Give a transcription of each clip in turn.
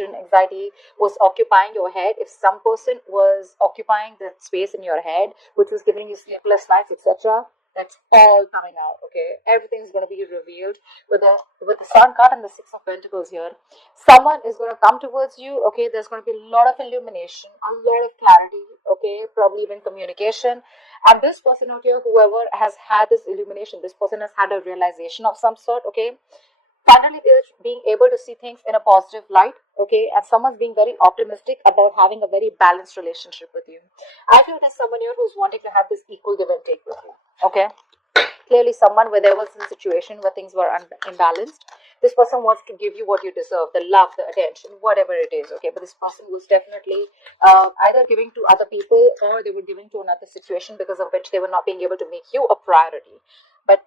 depression, anxiety was occupying your head, if some person was occupying that space in your head, which was giving you sleepless nights, etc., that's all coming out. Okay, everything's going to be revealed with the Sun card and the Six of Pentacles here. Someone is going to come towards you. Okay, there's going to be a lot of illumination, a lot of clarity. Okay, probably even communication. And this person out here, whoever has had this illumination, this person has had a realization of some sort. Okay, finally they're being able to see things in a positive light. Okay, and someone's being very optimistic about having a very balanced relationship with you. I feel there's someone here who's wanting to have this equal give and take with you. Okay, clearly someone where there was a situation where things were imbalanced. This person wants to give you what you deserve, the love, the attention, whatever it is. Okay, but this person was definitely either giving to other people, or they were giving to another situation because of which they were not being able to make you a priority. But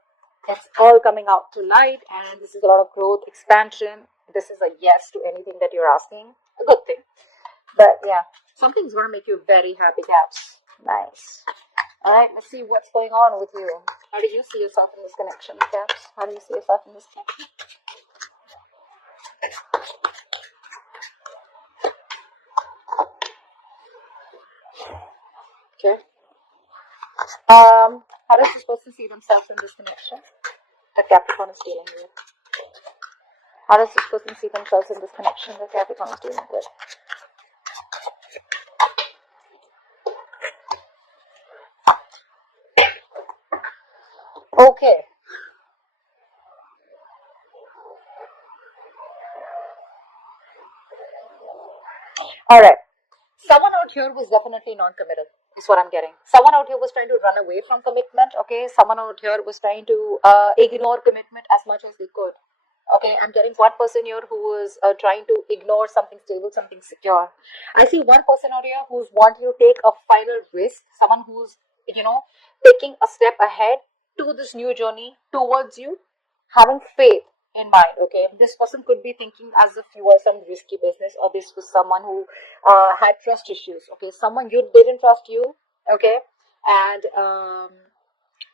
it's all coming out to light, and this is a lot of growth, expansion. This is a yes to anything that you're asking. A good thing. But yeah, something's going to make you very happy, Caps. Nice. Alright, let's see what's going on with you. How do you see yourself in this connection, Caps? How do you see yourself in this connection? Okay. How does this person see themselves in this connection that Capricorn is dealing with? How does this person see themselves in this connection that Capricorn is dealing with? Okay. Alright. Someone out here was definitely non-committal, is what I'm getting. Someone out here was trying to run away from commitment. Okay. Someone out here was trying to ignore commitment as much as they could. Okay, I'm getting one person here who is trying to ignore something stable, something secure. I see one person out here who's wanting to take a final risk, someone who's, taking a step ahead to this new journey towards you, having faith in mind. Okay, this person could be thinking as if you are some risky business, or this was someone who had trust issues. Okay, someone you didn't trust you. Okay, and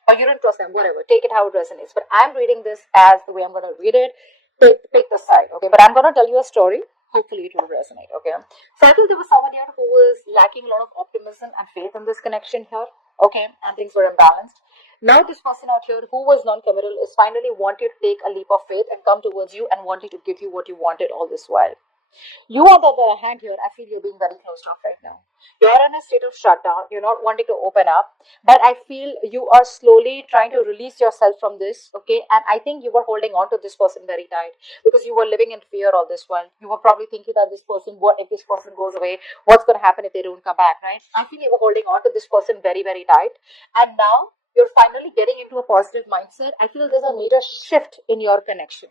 or you don't trust them, whatever. Take it how it resonates. But I'm reading this as the way I'm going to read it. Pick the side, okay? But I'm going to tell you a story. Hopefully it will resonate, okay? So I feel there was someone here who was lacking a lot of optimism and faith in this connection here, okay? And things were imbalanced. Now this person out here who was non-committal is finally wanting to take a leap of faith and come towards you and wanting to give you what you wanted all this while. You, on the other hand, here, I feel you're being very closed off right now. You're in a state of shutdown. You're not wanting to open up. But I feel you are slowly trying to release yourself from this, okay? And I think you were holding on to this person very tight because you were living in fear all this while. You were probably thinking that this person, what if this person goes away? What's going to happen if they don't come back, right? I feel you were holding on to this person very, very tight. And now you're finally getting into a positive mindset. I feel there's a major shift in your connection.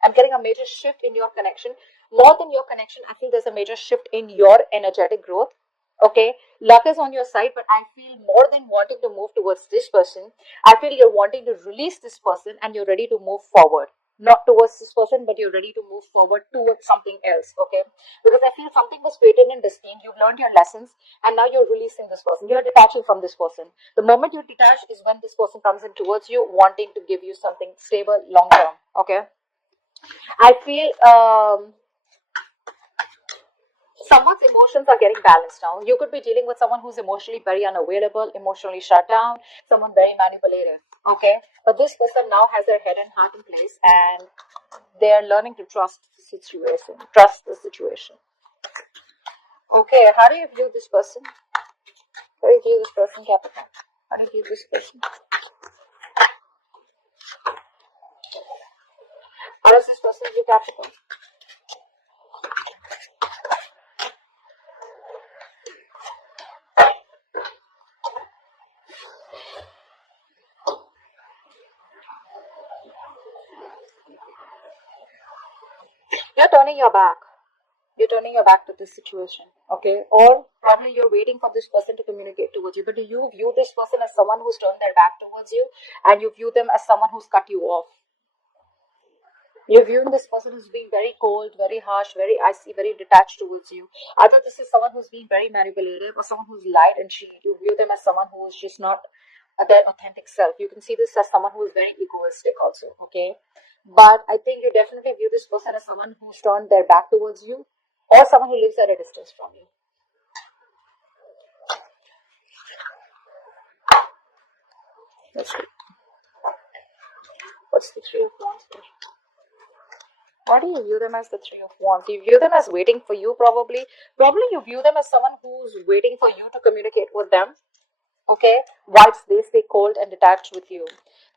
I'm getting a major shift in your connection. More than your connection, I feel there's a major shift in your energetic growth. Okay, luck is on your side, but I feel more than wanting to move towards this person, I feel you're wanting to release this person and you're ready to move forward. Not towards this person, but you're ready to move forward towards something else. Okay, because I feel something was created in destined. You've learned your lessons, and now you're releasing this person. You're detaching from this person. The moment you detach is when this person comes in towards you, wanting to give you something stable, long term. Okay. I feel someone's emotions are getting balanced now. You could be dealing with someone who's emotionally very unavailable, emotionally shut down, someone very manipulative. Okay, but this person now has their head and heart in place, and they are learning to trust the situation. Trust the situation. Okay, how do you view this person? How do you view this person, Capricorn? How do you view this person? How does this person view Capricorn? You're turning your back. You're turning your back to this situation, okay? Or probably you're waiting for this person to communicate towards you. But do you view this person as someone who's turned their back towards you, and you view them as someone who's cut you off? You view this person as being very cold, very harsh, very icy, very detached towards you. Either this is someone who's being very manipulative or someone who's lied and cheated. You view them as someone who is just not their authentic self. You can see this as someone who is very egoistic also, okay? But I think you definitely view this person as someone who's turned their back towards you. or someone who lives at a distance from you. Let's see. What's the Three of Wands here? Why do you view them as the Three of Wands? You view them as waiting for you, probably. Probably you view them as someone who's waiting for you to communicate with them. Okay, whilst they stay cold and detached with you.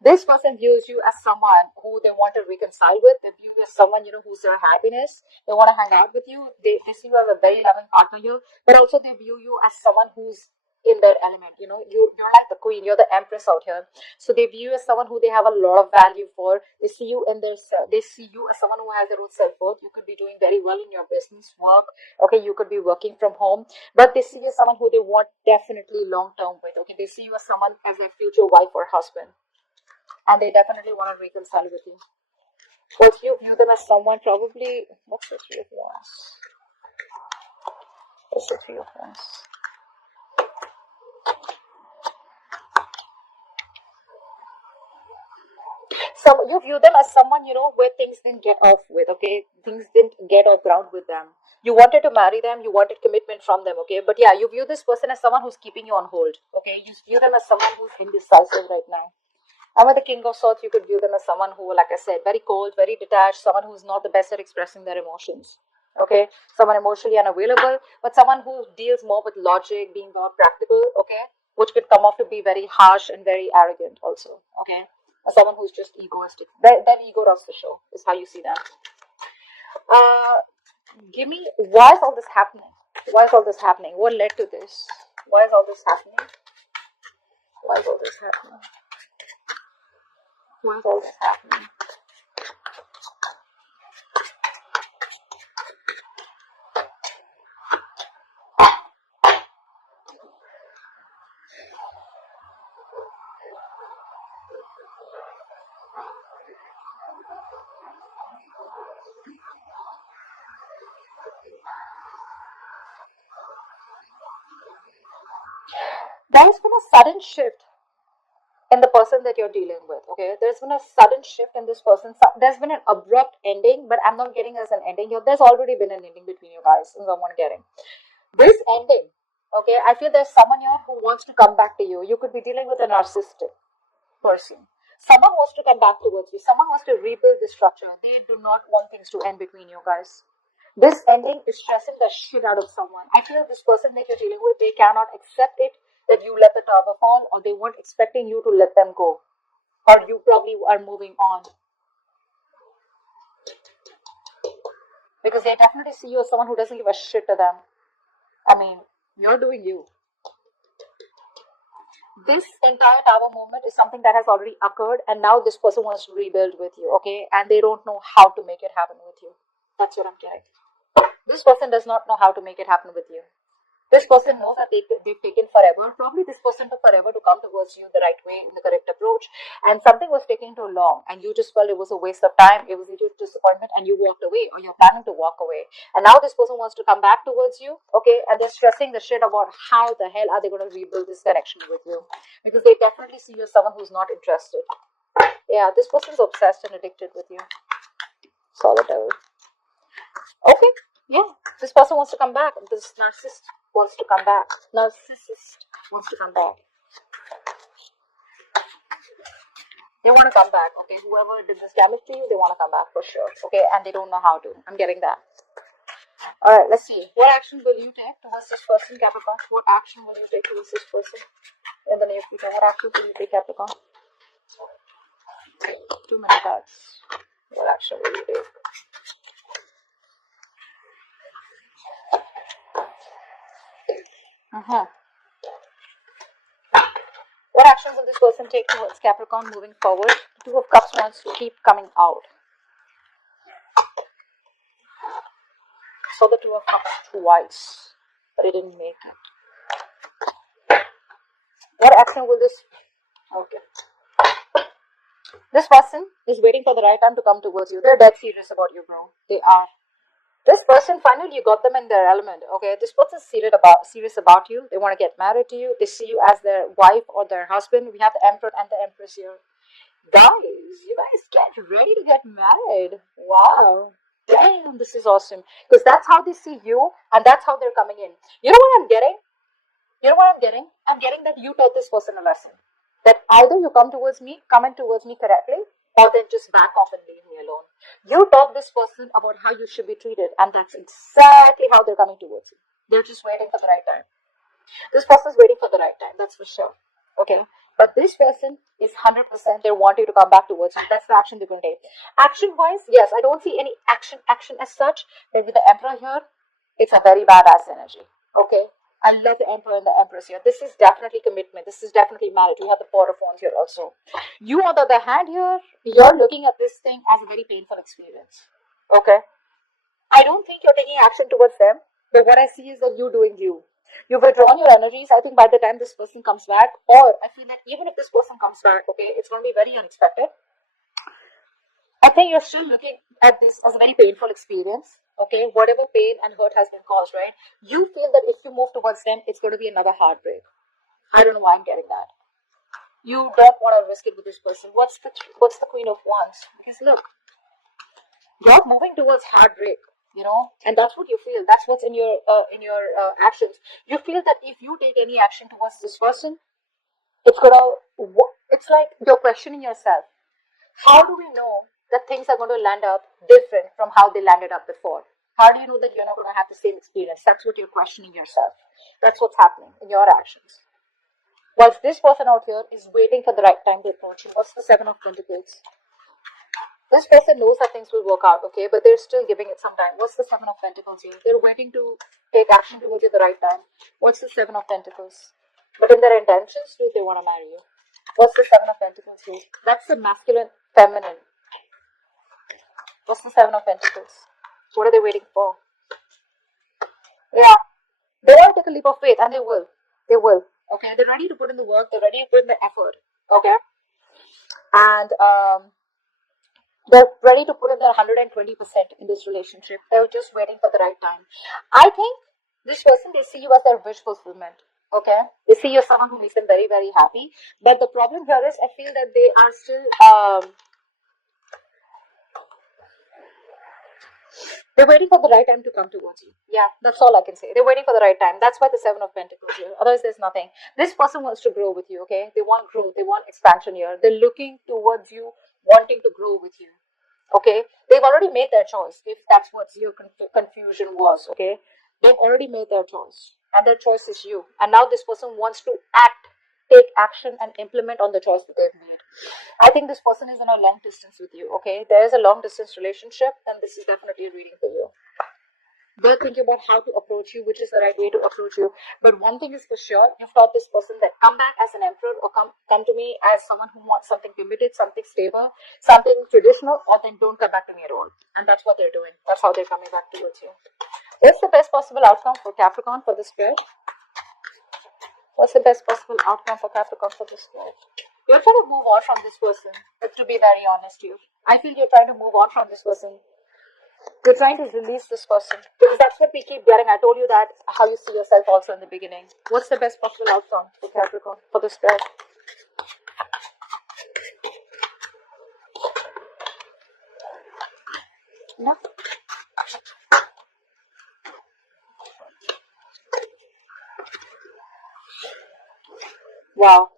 This person views you as someone who they want to reconcile with. They view you as someone, who's their happiness. They want to hang out with you. They see you as a very loving partner here, but also they view you as someone who's in their element. You're like the queen. You're the empress out here. So they view you as someone who they have a lot of value for. They see you in their they see you as someone who has their own self-worth. You could be doing very well in your business work. Okay, you could be working from home, but they see you as someone who they want definitely long term with. Okay, they see you as someone as their future wife or husband, and they definitely want to reconcile with you. But you view them as someone probably. What's the Three of Wands? What's the Three of Wands? So you view them as someone, where things didn't get off with, okay? Things didn't get off ground with them. You wanted to marry them, you wanted commitment from them, okay? But yeah, you view this person as someone who's keeping you on hold, okay? You view them as someone who's indecisive right now. And with the King of Swords, you could view them as someone who, like I said, very cold, very detached, someone who's not the best at expressing their emotions. Okay, someone emotionally unavailable, but someone who deals more with logic, being more practical, okay, which could come off to be very harsh and very arrogant also, okay. Or someone who's just egoistic. Their ego runs the show, is how you see them. Give me, why is all this happening? Why is all this happening? What led to this? Why is all this happening? Why is all this happening? Why is all this happening? There's been a sudden shift in the person that you're dealing with. Okay, there's been a sudden shift in this person. There's been an abrupt ending, but I'm not getting as an ending here. There's already been an ending between you guys, is what I'm getting. This ending, okay, I feel there's someone here who wants to come back to you. You could be dealing with a narcissistic person. Someone wants to come back towards you. Someone wants to rebuild the structure. They do not want things to end between you guys. This ending is stressing the shit out of someone. I feel this person that you're dealing with, they cannot accept it that you let the tower fall, or they weren't expecting you to let them go, or you probably are moving on, because they definitely see you as someone who doesn't give a shit to them. I mean, you're doing you. This entire tower movement is something that has already occurred, and now this person wants to rebuild with you, okay, and they don't know how to make it happen with you. That's what I'm getting. This person does not know how to make it happen with you. This person knows that they've taken forever. Probably this person took forever to come towards you the right way, in the correct approach, and something was taking too long, and you just felt it was a waste of time, it was a huge disappointment, and you walked away, or you're planning to walk away. And now this person wants to come back towards you, okay, and they're stressing the shit about how the hell are they going to rebuild this connection with you, because they definitely see you as someone who's not interested. Yeah, this person's obsessed and addicted with you. Solid. Okay, yeah, this person wants to come back. This narcissist wants to come back. Narcissist wants to come back. They want to come back, okay? Whoever did this damage to you, they want to come back for sure, okay? And they don't know how to. I'm getting that. All right, let's see. What action will you take towards this person, Capricorn? What action will you take towards this person in the near future? What action will you take, Capricorn? Okay, 2 minute cards. What action will you take? What action will this person take towards Capricorn moving forward? The Two of Cups wants to keep coming out. So the Two of Cups twice, but it didn't make it. What action will this... Okay. This person is waiting for the right time to come towards you. They're dead serious about you, bro. They are. This person, finally you got them in their element, okay? This person's serious about you. They want to get married to you. They see you as their wife or their husband. We have the Emperor and the Empress here. Guys, you guys get ready to get married. Wow. Damn, this is awesome. Because that's how they see you and that's how they're coming in. You know what I'm getting? You know what I'm getting? I'm getting that you taught this person a lesson. That either you come in towards me correctly, or then just back off and leave me alone. You taught this person about how you should be treated, and that's exactly how they're coming towards you. They're just waiting for the right time. This person's waiting for the right time, that's for sure. Okay? But this person is 100% they want you to come back towards you. That's the action they're going to take. Action wise, yes, I don't see any action as such. But with the Emperor here, it's a very badass energy. Okay? I love the Emperor and the Empress here. This is definitely commitment. This is definitely marriage. We have the Four of Wands here also. You, on the other hand, here, you're looking at this thing as a very painful experience. Okay? I don't think you're taking action towards them, but what I see is that you doing you. You've withdrawn your energies. I think by the time this person comes back, or I feel that even if this person comes back, okay, it's going to be very unexpected. I think you're still looking at this as a very painful experience. Okay, whatever pain and hurt has been caused, right? You feel that if you move towards them, it's going to be another heartbreak. I don't know why I'm getting that. You don't want to risk it with this person. What's the Queen of Wands? Because look, you're moving towards heartbreak, and that's what you feel. That's what's in your actions. You feel that if you take any action towards this person, it's like you're questioning yourself. How do we know that things are going to land up different from how they landed up before? How do you know that you're not going to have the same experience? That's what you're questioning yourself. That's what's happening in your actions. Whilst this person out here is waiting for the right time to approach you. What's the Seven of Pentacles? This person knows that things will work out, okay, but they're still giving it some time. What's the Seven of Pentacles here? They're waiting to take action towards you at the right time. What's the Seven of Pentacles? But in their intentions, too, they want to marry you. What's the Seven of Pentacles here? That's the masculine, feminine. What's the Seven of Pentacles? What are they waiting for? Yeah, they want to take a leap of faith, and they will. They will. Okay, they're ready to put in the work. They're ready to put in the effort. Okay, and they're ready to put in their 120% in this relationship. They're just waiting for the right time. I think this person, they see you as their wish fulfillment. Okay, they see you as someone who makes them very, very happy. But the problem here is, I feel that they are still they're waiting for the right time to come towards you. Yeah, that's all I can say. They're waiting for the right time. That's why the Seven of Pentacles here. Otherwise, there's nothing. This person wants to grow with you, okay? They want growth. They want expansion here. They're looking towards you, wanting to grow with you, okay? They've already made their choice, if that's what your confusion was, okay? They've already made their choice, and their choice is you. And now this person wants to take action and implement on the choice that they've made. I think this person is in a long distance with you, okay? There is a long distance relationship, and this is definitely a reading for you. They're thinking about how to approach you, which is the right way to approach you. But one thing is for sure, you've taught this person that come back as an emperor, or come to me as someone who wants something committed, something stable, something traditional, or then don't come back to me at all. And that's what they're doing. That's how they're coming back towards you. What's the best possible outcome for Capricorn for this spread? What's the best possible outcome for Capricorn for this spread? You're trying to move on from this person, to be very honest here. I feel you're trying to move on from this person. You're trying to release this person. Because that's what we keep getting. I told you that, how you see yourself also in the beginning. What's the best possible outcome for Capricorn for this spread? No. Wow.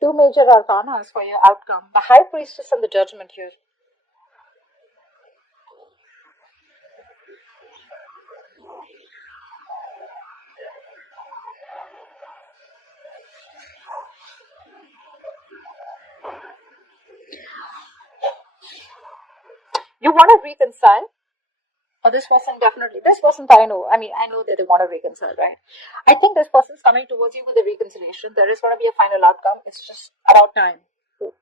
Two major arcanas for your outcome. The High Priestess and the Judgment here. You want to reconcile? Or this person definitely, this person I know that they want to reconcile, right? I think this person's coming towards you with a reconciliation. There is going to be a final outcome. It's just about time.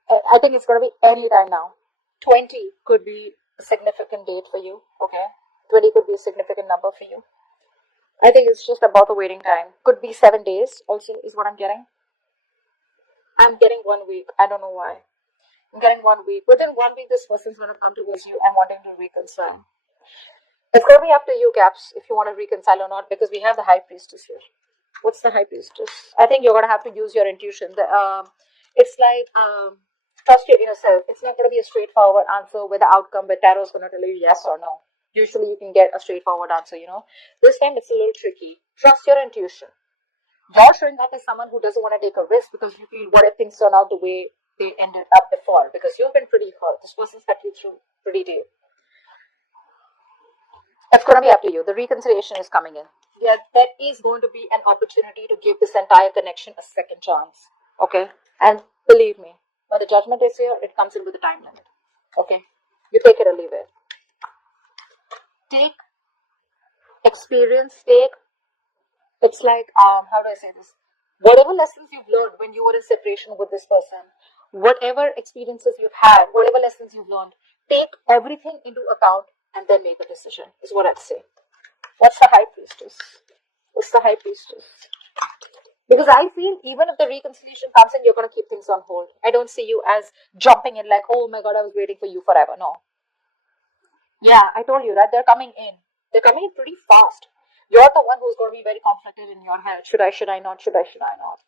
I think it's going to be any time now. 20 could be a significant date for you, okay? 20 could be a significant number for you. I think it's just about the waiting time. Could be 7 days also is what I'm getting. I'm getting 1 week. I don't know why. I'm getting 1 week. Within 1 week, this person's going to come towards you and wanting to reconcile. It's going to be up to you, Caps, if you want to reconcile or not, because we have the High Priestess here. What's the High Priestess? I think you're going to have to use your intuition. It's like Trust your inner self. It's not going to be a straightforward answer with the outcome where tarot is going to tell you yes or no. Usually you can get a straightforward answer, This time it's a little tricky. Trust your intuition. You're showing up as someone who doesn't want to take a risk because you feel, what if things turn out the way they ended up before? Because you've been pretty hurt. This person's cut you through pretty deep. It's going to be up to you. The reconciliation is coming in. Yeah, that is going to be an opportunity to give this entire connection a second chance. Okay? And believe me, when the judgment is here, it comes in with a time limit. Okay? You take it or leave it. Take experience, it's like, how do I say this? Whatever lessons you've learned when you were in separation with this person, whatever experiences you've had, whatever lessons you've learned, take everything into account and then make a decision, is what I'd say. What's the High Priestess? What's the High Priestess? Because I feel even if the reconciliation comes in, you're going to keep things on hold. I don't see you as jumping in like, oh my God, I was waiting for you forever. No. Yeah, I told you, right? They're coming in. They're coming in pretty fast. You're the one who's going to be very conflicted in your head. Should I not? Should I not?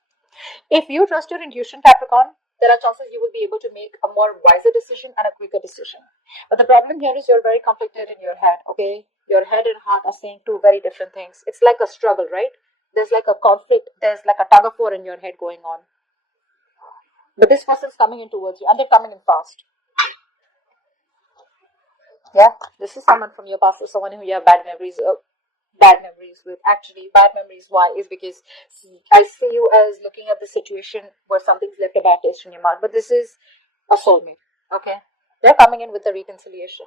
If you trust your intuition, Capricorn, there are chances you will be able to make a more wiser decision and a quicker decision. But the problem here is you're very conflicted in your head, okay? Your head and heart are saying two very different things. It's like a struggle, right? There's like a conflict. There's like a tug of war in your head going on. But this person's coming in towards you and they're coming in fast. Yeah, this is someone from your past or someone who you have bad memories with. Actually, bad memories. Why? Is because I see you as looking at the situation where something's left a bad taste in your mouth. But this is a soulmate. Okay, they're coming in with a reconciliation.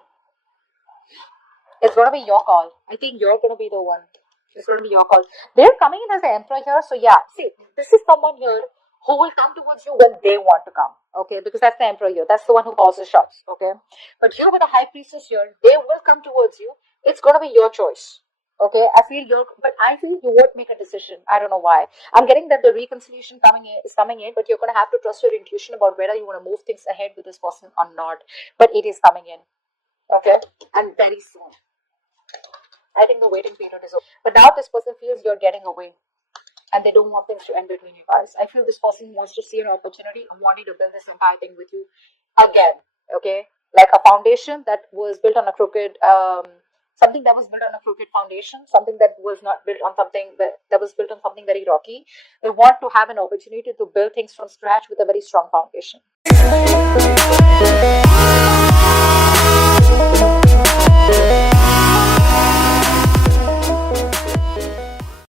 It's gonna be your call. I think you're gonna be the one. It's gonna be your call. They're coming in as the emperor here. So yeah, see, this is someone here who will come towards you when they want to come. Okay, because that's the emperor here. That's the one who calls the shots. Okay, but here with the High Priestess here, they will come towards you. It's gonna be your choice. Okay, I feel you won't make a decision. I don't know why. I'm getting that the reconciliation is coming in, but you're gonna have to trust your intuition about whether you want to move things ahead with this person or not. But it is coming in. Okay, and very soon. I think the waiting period is over. But now this person feels you're getting away, and they don't want things to end between you guys. I feel this person wants to see an opportunity and wanting to build this entire thing with you again. Okay, like a foundation that was built on a crooked. Something that was built on a crooked foundation, something that was not built on something that was built on something very rocky. They want to have an opportunity to build things from scratch with a very strong foundation.